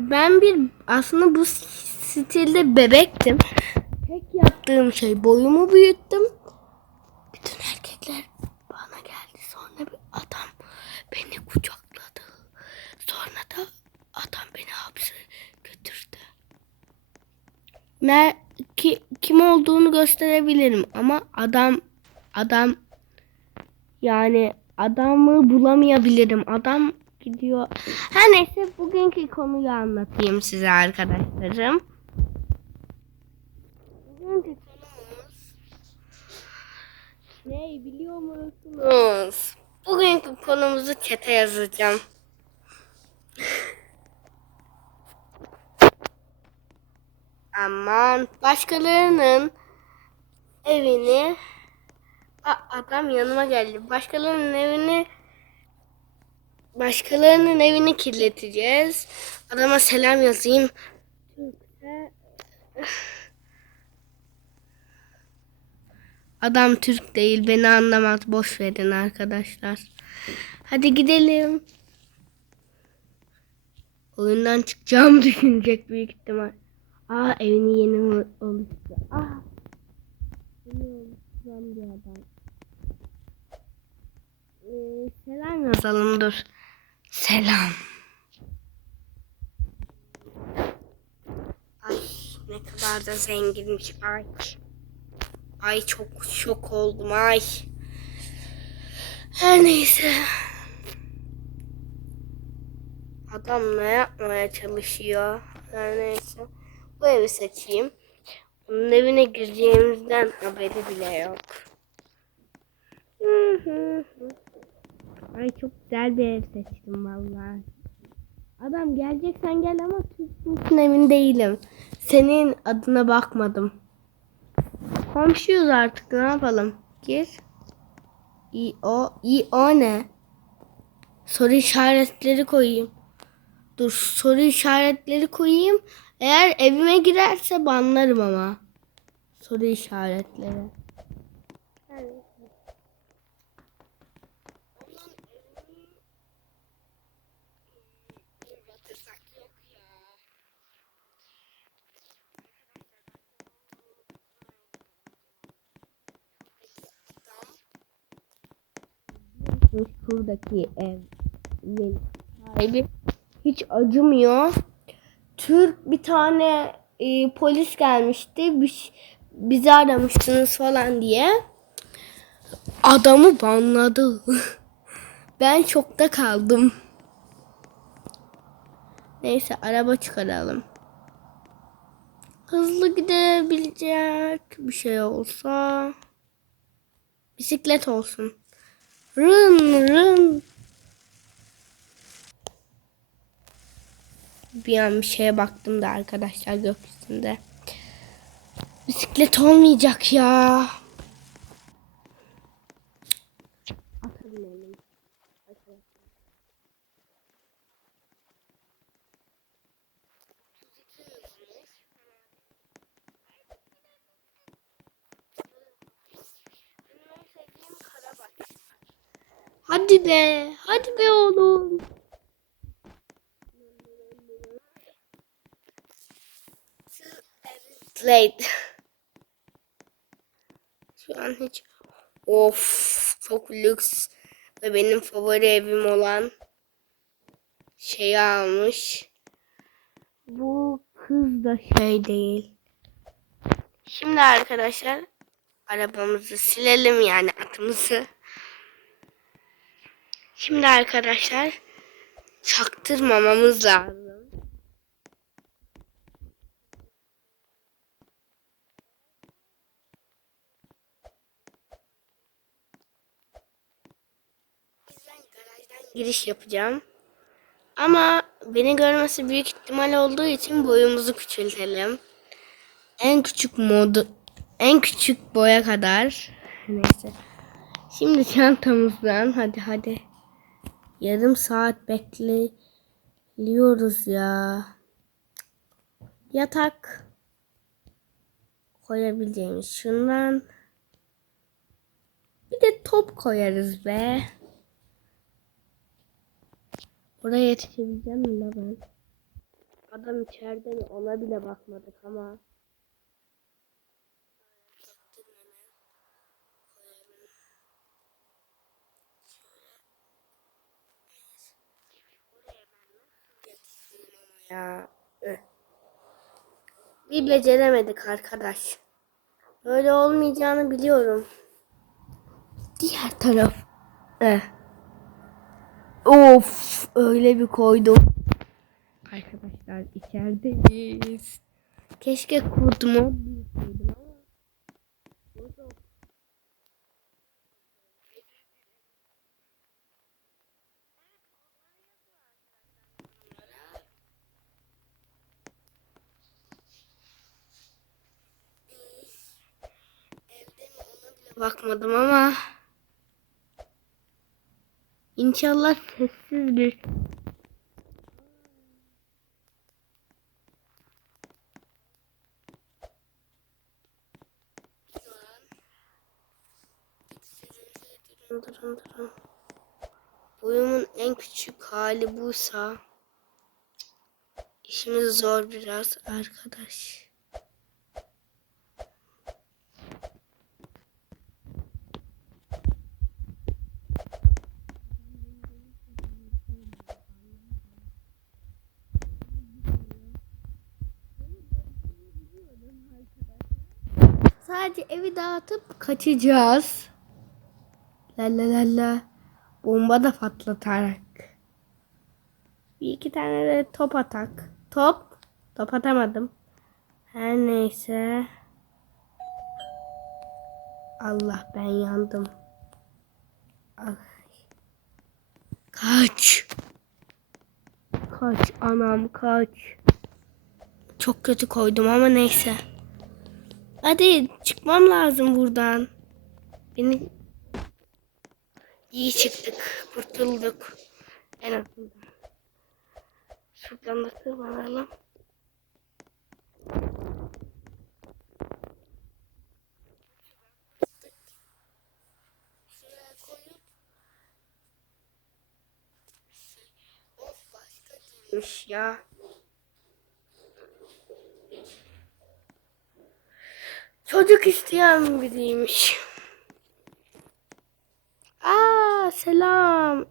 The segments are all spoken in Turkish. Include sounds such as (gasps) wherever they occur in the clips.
ben bir aslında bu stilde bebektim. Tek yaptığım şey boyumu büyüttüm. Bütün erkekler bana geldi. Sonra bir adam beni kucakladı. Sonra da adam beni hapse götürdü. Ne ki kim olduğunu gösterebilirim ama adam adam yani adamı bulamayabilirim. Adam gidiyor. Her neyse bugünkü konuyu anlatayım size arkadaşlarım. Bugünkü konumuz ne biliyor musunuz? Bugünkü konumuzu çete yazacağım. Aman başkalarının evini Aa, adam yanıma geldi. Başkalarının evini başkalarının evini kirleteceğiz. Adama selam yazayım. Adam Türk değil. Beni anlamaz. Boş verin arkadaşlar. Hadi gidelim. Oyundan çıkacağımı (laughs) düşünecek büyük ihtimal. Aa evini yeni mi oluştu. Aa. Yeni bir adam. Ee, selam yazalım dur. Selam. Ay ne kadar da zenginmiş ay. Ay çok şok oldum ay. Her neyse. Adam ne yapmaya çalışıyor? Her neyse. Bu evi seçeyim. Onun evine gireceğimizden haberi bile yok. Hı hı hı. Ay çok güzel bir ev seçtim vallahi. Adam geleceksen gel ama Türk'ün emin değilim. Senin adına bakmadım. Komşuyuz artık ne yapalım? Gir. İ o i o ne? Soru işaretleri koyayım. Dur soru işaretleri koyayım. Eğer evime girerse banlarım ama. Soru işaretleri. Şuradaki evin sahibi hiç acımıyor. Türk bir tane e, polis gelmişti. Bir, bizi aramıştınız falan diye. Adamı banladı. (laughs) ben şokta kaldım. Neyse araba çıkaralım. Hızlı gidebilecek bir şey olsa. Bisiklet olsun. Rın rın. Bir an bir şeye baktım da arkadaşlar gökyüzünde. Bisiklet olmayacak ya. Hadi be, hadi be oğlum. Late. Şu an hiç of çok lüks ve benim favori evim olan şeyi almış. Bu kız da şey değil. Şimdi arkadaşlar arabamızı silelim yani atımızı. Şimdi arkadaşlar çaktırmamamız lazım. Giriş yapacağım. Ama beni görmesi büyük ihtimal olduğu için boyumuzu küçültelim. En küçük modu en küçük boya kadar. Neyse. Şimdi çantamızdan hadi hadi. Yarım saat bekliyoruz ya. Yatak koyabileceğimiz şundan. Bir de top koyarız be. Oraya yetişebileceğim mi ben? Adam içeride mi ona bile bakmadık ama. Ya. Bir beceremedik arkadaş. Böyle olmayacağını biliyorum. Diğer taraf. Eh. Of öyle bir koydum. Arkadaşlar içerideyiz. Keşke kurdumu bilseydim ama. Kurdum. Evde mi ona bile bakmadım ama. İnşallah sessizdir. Durun. Boyumun en küçük hali buysa işimiz zor biraz arkadaş. Sadece evi dağıtıp kaçacağız. La la la la. Bomba da patlatarak. Bir iki tane de top atak. Top. Top atamadım. Her neyse. Allah ben yandım. Ay. Kaç. Kaç anam kaç. Çok kötü koydum ama neyse. Hadi çıkmam lazım buradan. Beni iyi çıktık. Kurtulduk. En azından. Şuradan da tırmanalım. Ya. Çocuk isteyen biriymiş. Aa selam.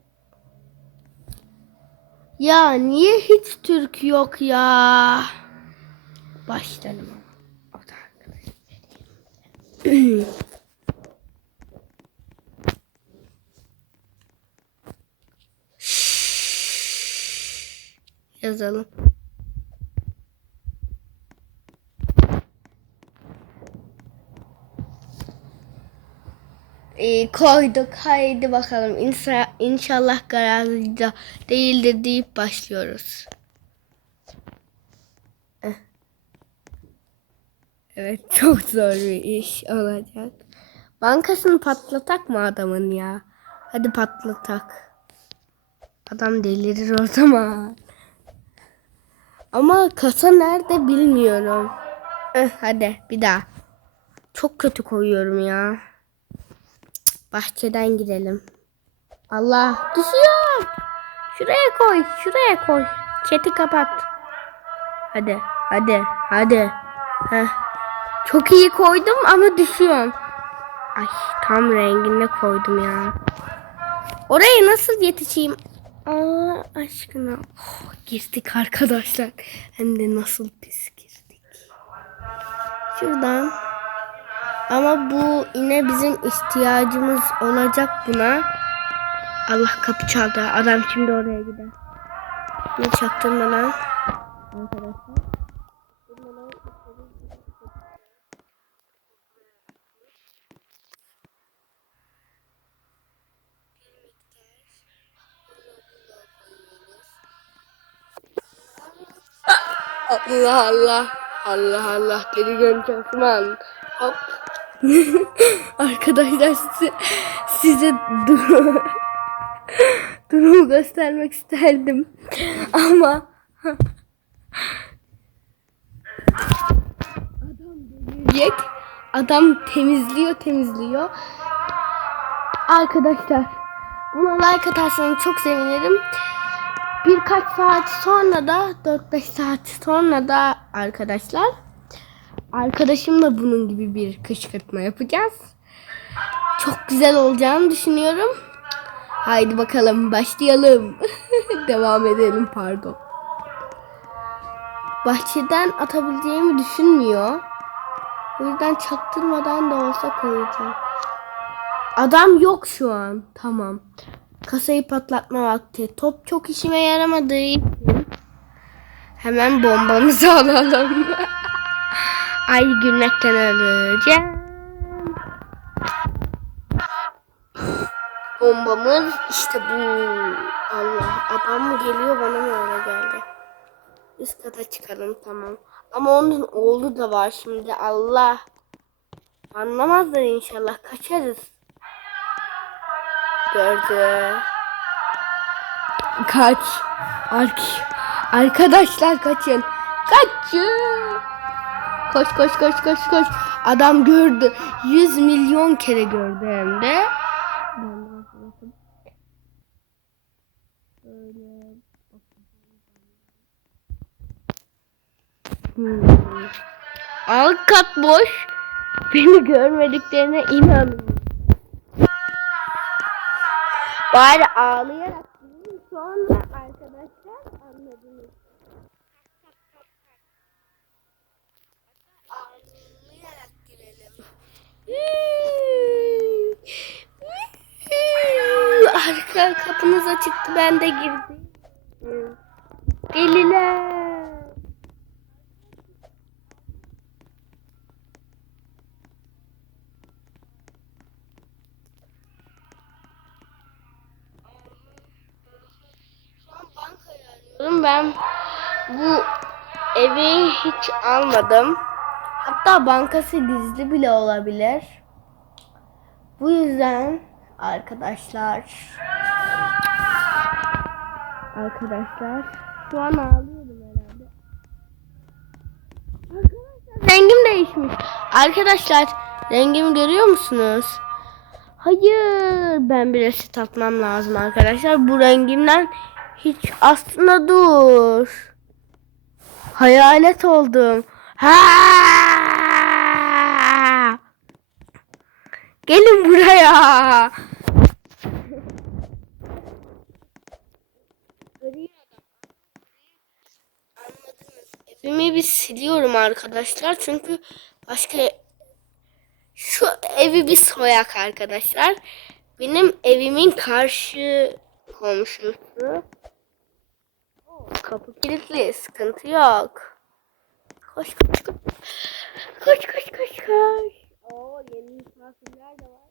Ya niye hiç Türk yok ya? Arkadaş. (clears throat) Yazalım. Ee, koyduk. Haydi bakalım. İnsa, inşallah garajda değildir deyip başlıyoruz. Eh. Evet (laughs) çok zor bir iş olacak. Bankasını patlatak mı adamın ya? Hadi patlatak. Adam delirir o zaman. Ama kasa nerede bilmiyorum. Eh, hadi bir daha. Çok kötü koyuyorum ya. Bahçeden gidelim. Allah düşüyor. Şuraya koy, şuraya koy. Chat'i kapat. Hadi, hadi, hadi. Heh. Çok iyi koydum ama düşüyorum. Ay tam renginde koydum ya. Oraya nasıl yetişeyim? Aa aşkına. Oh, girdik arkadaşlar. Hem de nasıl pis girdik. Şuradan. Ama bu yine bizim ihtiyacımız olacak buna. Allah kapı çaldı. Adam şimdi oraya gider. Ne çaktırmadan. Arkadaşlar. Allah Allah. Allah Allah. Geri dönüş Osman. Hop. (laughs) Arkadaşlar size, size dur- (laughs) durumu göstermek isterdim. Ama (laughs) adam delirecek. Adam temizliyor temizliyor. Arkadaşlar buna like atarsanız çok sevinirim. birkaç saat sonra da 4-5 saat sonra da arkadaşlar arkadaşımla bunun gibi bir kışkırtma yapacağız. Çok güzel olacağını düşünüyorum. Haydi bakalım başlayalım. (laughs) Devam edelim pardon. Bahçeden atabileceğimi düşünmüyor. O yüzden çaktırmadan da olsa koyacağım. Adam yok şu an. Tamam. Kasayı patlatma vakti. Top çok işime yaramadığı için hemen bombamızı (laughs) alalım. Ay gülmekten öleceğim. Bombamız işte bu. Allah adam mı geliyor bana mı öyle geldi? Üst kata çıkalım tamam. Ama onun oğlu da var şimdi Allah. Anlamazlar inşallah kaçarız. Gördü. Kaç. Ark Arkadaşlar kaçın. Kaçın. Koş koş koş koş koş. Adam gördü. 100 milyon kere gördü hem de. Hmm. Alt kat boş. Beni görmediklerine inanın. Bari ağlayarak sonra arkadaşlar anladınız. Ağlayarak girelim. Arka kapınız açıktı ben de girdim. Deliler. Ben bu evi hiç almadım. Hatta bankası gizli bile olabilir. Bu yüzden arkadaşlar arkadaşlar şu an ağlıyorum herhalde. Arkadaşlar rengim değişmiş. Arkadaşlar rengimi görüyor musunuz? Hayır ben bir reset atmam lazım arkadaşlar. Bu rengimden hiç aslında dur. Hayalet oldum. Ha! Gelin buraya. Evimi bir siliyorum arkadaşlar. Çünkü başka şu evi bir soyak arkadaşlar. Benim evimin karşı komşusu. Kapı kilitli. Sıkıntı yok. Koş koş koş. Koş koş koş koş. Oo yeni misafirler de var.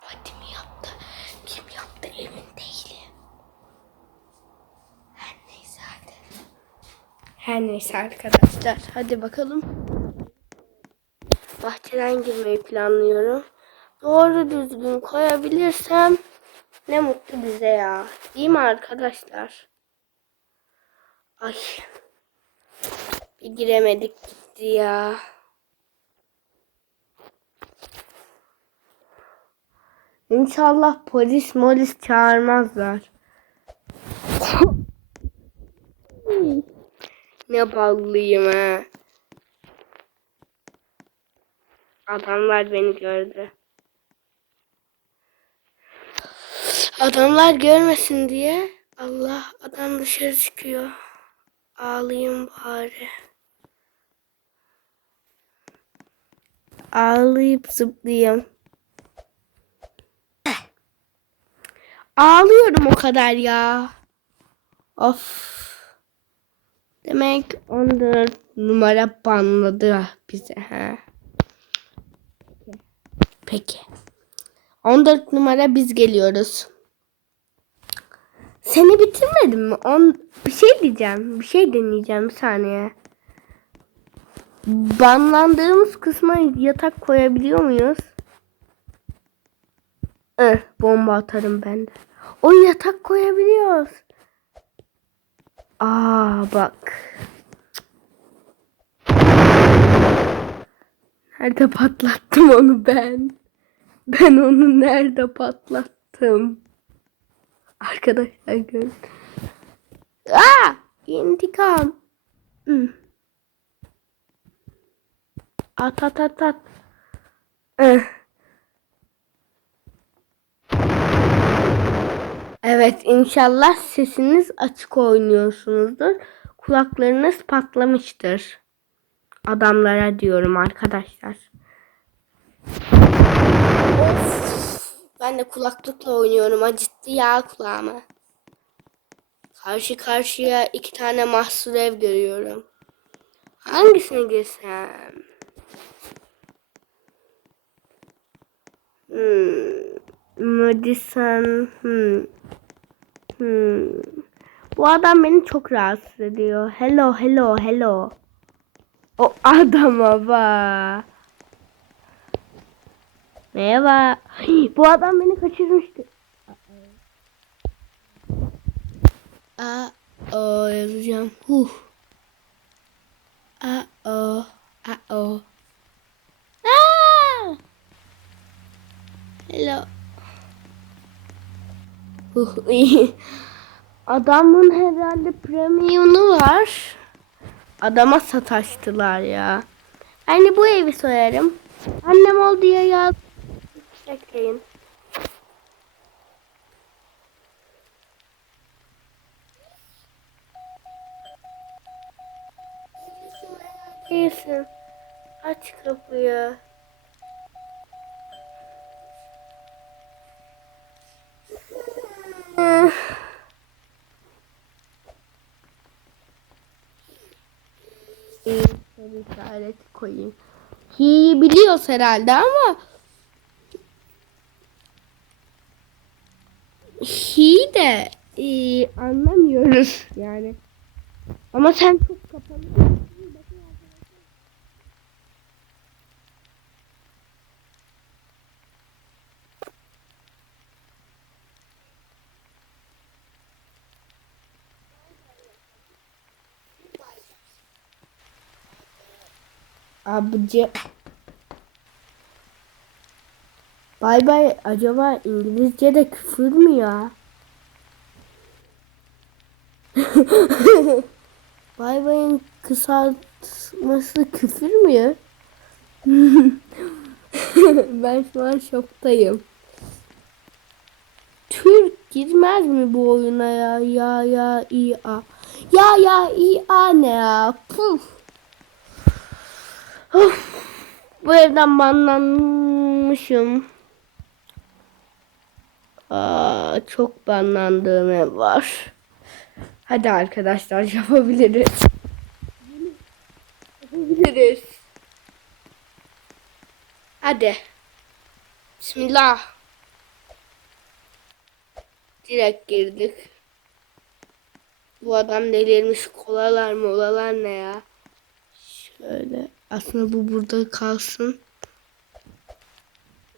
Hadi mi yaptı? Kim yaptı emin değilim. Her neyse hadi. Her neyse arkadaşlar. Hadi bakalım bahçeden girmeyi planlıyorum. Doğru düzgün koyabilirsem ne mutlu bize ya. Değil mi arkadaşlar? Ay. Bir giremedik gitti ya. İnşallah polis molis çağırmazlar. ne ballıyım ha. Adamlar beni gördü. Adamlar görmesin diye Allah adam dışarı çıkıyor. Ağlayayım bari. Ağlayıp zıplayayım. Ağlıyorum o kadar ya. Of. Demek 14 numara banladı bize ha. Peki. 14 numara biz geliyoruz. Seni bitirmedim mi? On, bir şey diyeceğim. Bir şey deneyeceğim bir saniye. Banlandığımız kısma yatak koyabiliyor muyuz? Eh, bomba atarım ben de. O yatak koyabiliyoruz. Aa bak. Nerede patlattım onu ben? Ben onu nerede patlattım? Arkadaşlar görün. Aa! İntikam. Hmm. At at at at. Eh. Evet inşallah sesiniz açık oynuyorsunuzdur. Kulaklarınız patlamıştır. Adamlara diyorum arkadaşlar. Of, ben de kulaklıkla oynuyorum. Acıttı ya kulağımı. Karşı karşıya iki tane mahsur ev görüyorum. Hangisine girsem? Hmm. Madison. Hmm. Hmm. Bu adam beni çok rahatsız ediyor. Hello, hello, hello. O adama bak. Merhaba. Bu adam beni kaçırmıştı. Aa, o yazacağım. Huh. Aa, o, aa, o. Aa! Hello. Huh. Adamın herhalde premium'u var. Adama sataştılar ya. Yani bu evi soyarım. Annem ol diye ya. Bekleyin. İyisin. Aç kapıyı. İşareti koyayım. Hi'yi biliyoruz herhalde ama Hi de e, anlamıyoruz yani. Ama sen çok kapalı. Abici. Bay bay acaba İngilizce'de küfür mü ya? (laughs) bay bayın kısaltması küfür mü? (laughs) ben şu an şoktayım. Türk girmez mi bu oyuna ya? Ya ya i a. Ya ya i a ne ya? Puf. Of, bu evden banlanmışım. Aa, çok banlandığım ev var. Hadi arkadaşlar (laughs) yapabiliriz. Yapabiliriz. Hadi. Bismillah. Direkt girdik. Bu adam delirmiş. Kolalar molalar ne ya? Şöyle. Aslında bu burada kalsın.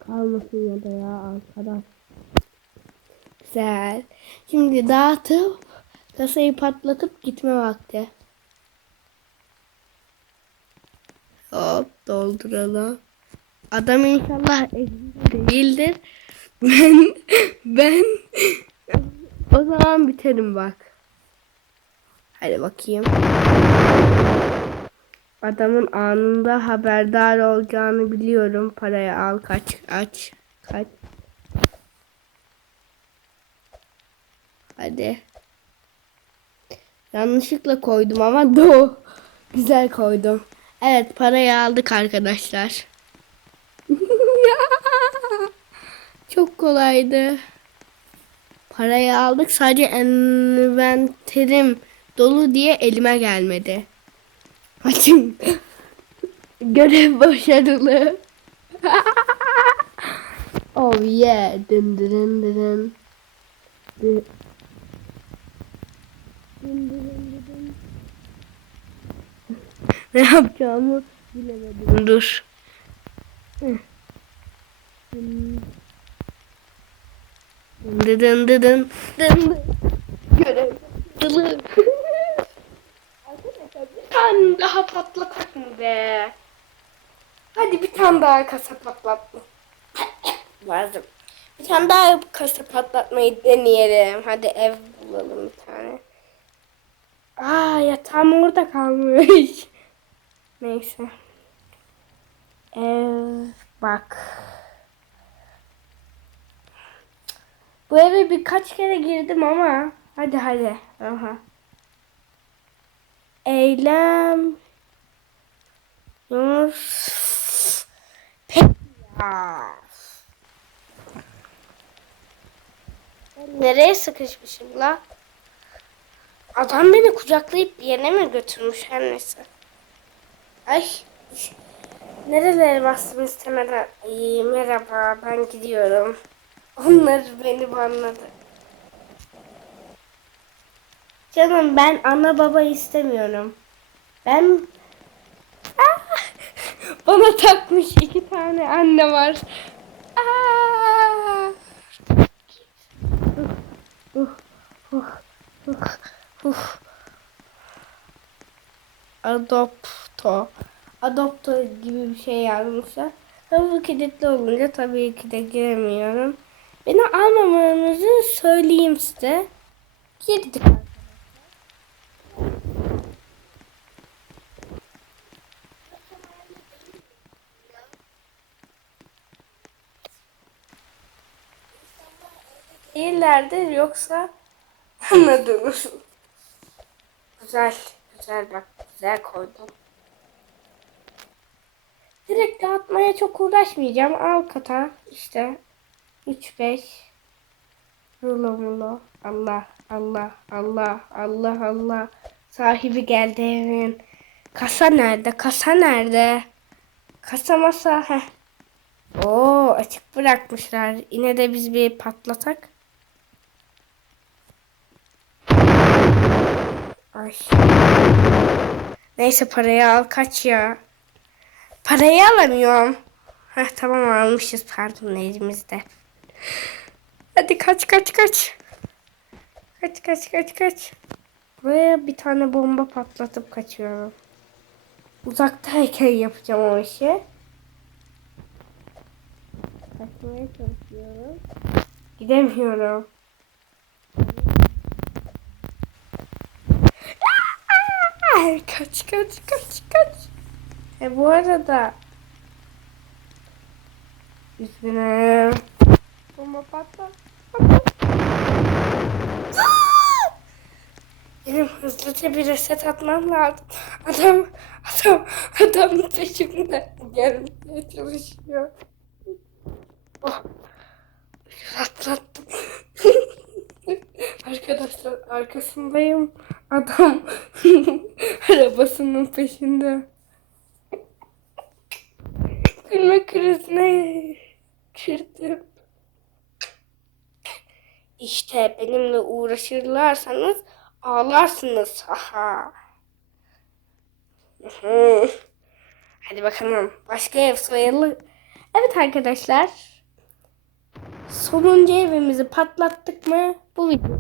Kalmasın ya da ya arkadaş. Güzel. Şimdi dağıtıp kasayı patlatıp gitme vakti. Hop dolduralım. Adam inşallah değildir. Ben ben o zaman biterim bak. Hadi bakayım. Adamın anında haberdar olacağını biliyorum. Parayı al kaç aç kaç. Hadi. Yanlışlıkla koydum ama (laughs) do güzel koydum. Evet parayı aldık arkadaşlar. (laughs) Çok kolaydı. Parayı aldık sadece envanterim dolu diye elime gelmedi. Açın. (laughs) Görev başarılı. oh yeah. Dın dın dın dın. Dın. Dın dın dın dın. Ne yapacağımı bilemedim. Dur. Hı. Dın. Dın dın dın dın dın. Görev başarılı. Arkadaşlar bir tane daha patlatak mı be? Hadi bir tane daha kasa patlatma. Lazım. Bir tane daha kasa patlatmayı deneyelim. Hadi ev bulalım bir tane. Aa yatağım orada kalmış. (laughs) Neyse. Ev bak. Bu eve birkaç kere girdim ama hadi hadi. Aha. Eylem. Yunus. Ya. Nereye sıkışmışım la? Adam beni kucaklayıp bir mi götürmüş her neyse. Ay. Nerelere bastım istemeden. Ay, merhaba ben gidiyorum. Onlar beni banladı. Canım ben ana baba istemiyorum. Ben Ah! bana takmış iki tane anne var. Ah! Uh, uh, uh, uh. Adopto. Adopto gibi bir şey yazmışlar. Tabii kilitli olunca tabii ki de giremiyorum. Beni almamanızı söyleyeyim size. Girdik. Değillerdir yoksa (laughs) anladınız. Güzel, güzel bak, güzel koydum. Direkt dağıtmaya çok uğraşmayacağım. Al kata işte 3 5 rulo mulo. Allah Allah Allah Allah Allah. Sahibi geldi evin. Kasa nerede? Kasa nerede? Kasa masa. Heh. Oo açık bırakmışlar. Yine de biz bir patlatak. Ay. Neyse parayı al kaç ya. Parayı alamıyorum. Heh tamam almışız pardon elimizde. Hadi kaç kaç kaç. Kaç kaç kaç kaç. Buraya bir tane bomba patlatıp kaçıyorum. Uzaktayken yapacağım o işi. Kaçmaya çalışıyorum. Gidemiyorum. Ay, kaç kaç kaç kaç. E bu arada Üzgünüm. Bomba patla. (gasps) Benim hızlıca bir reset atmam lazım. Adam, adam, adam peşimden gelmeye çalışıyor. Oh. Atlattım. (laughs) (laughs) Arkadaşlar arkasındayım. Adam (laughs) arabasının peşinde. Gülme krizine girdim. İşte benimle uğraşırlarsanız ağlarsınız. Haha. Hadi bakalım. Başka ev sayılı. Evet arkadaşlar. Sonuncu evimizi patlattık mı? Bu video.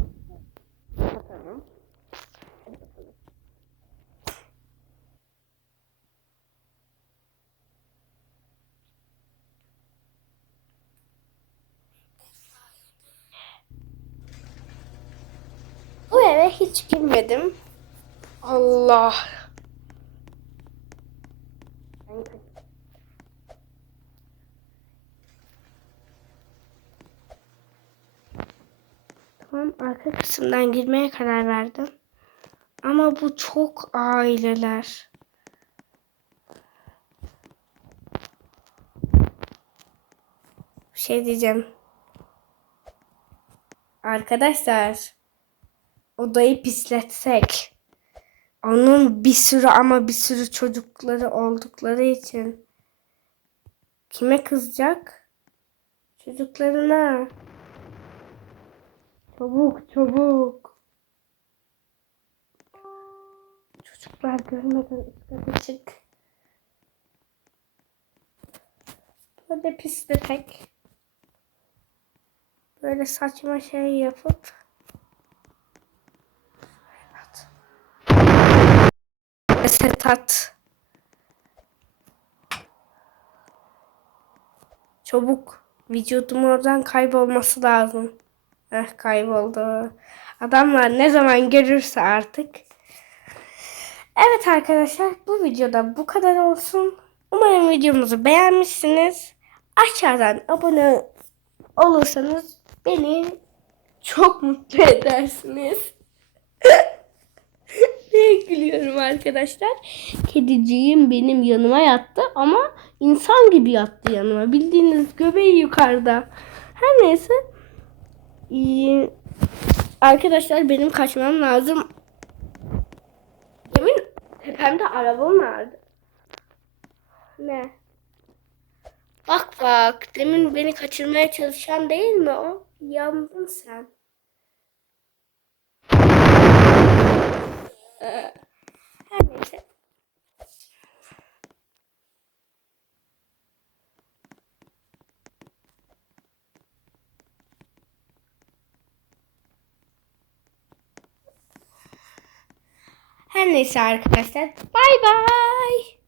Bu eve hiç girmedim. Allah. Tamam arka kısımdan girmeye karar verdim. Ama bu çok aileler. Şey diyeceğim. Arkadaşlar odayı pisletsek onun bir sürü ama bir sürü çocukları oldukları için kime kızacak? Çocuklarına. Çabuk çabuk. Çocuklar görmeden üstlere çık. Böyle pisletek. Böyle saçma şey yapıp Reset at. Çabuk. Vücudum oradan kaybolması lazım. Heh kayboldu. Adamlar ne zaman görürse artık. Evet arkadaşlar bu videoda bu kadar olsun. Umarım videomuzu beğenmişsiniz. Aşağıdan abone olursanız beni çok mutlu edersiniz. (laughs) Neye gülüyorum arkadaşlar? Kediciğim benim yanıma yattı ama insan gibi yattı yanıma. Bildiğiniz göbeği yukarıda. Her neyse. Ee, arkadaşlar benim kaçmam lazım. Demin tepemde araba vardı. Ne? Bak bak. Demin beni kaçırmaya çalışan değil mi o? Yandın sen. Ee, Her neyse. Her neyse arkadaşlar. Bay bay.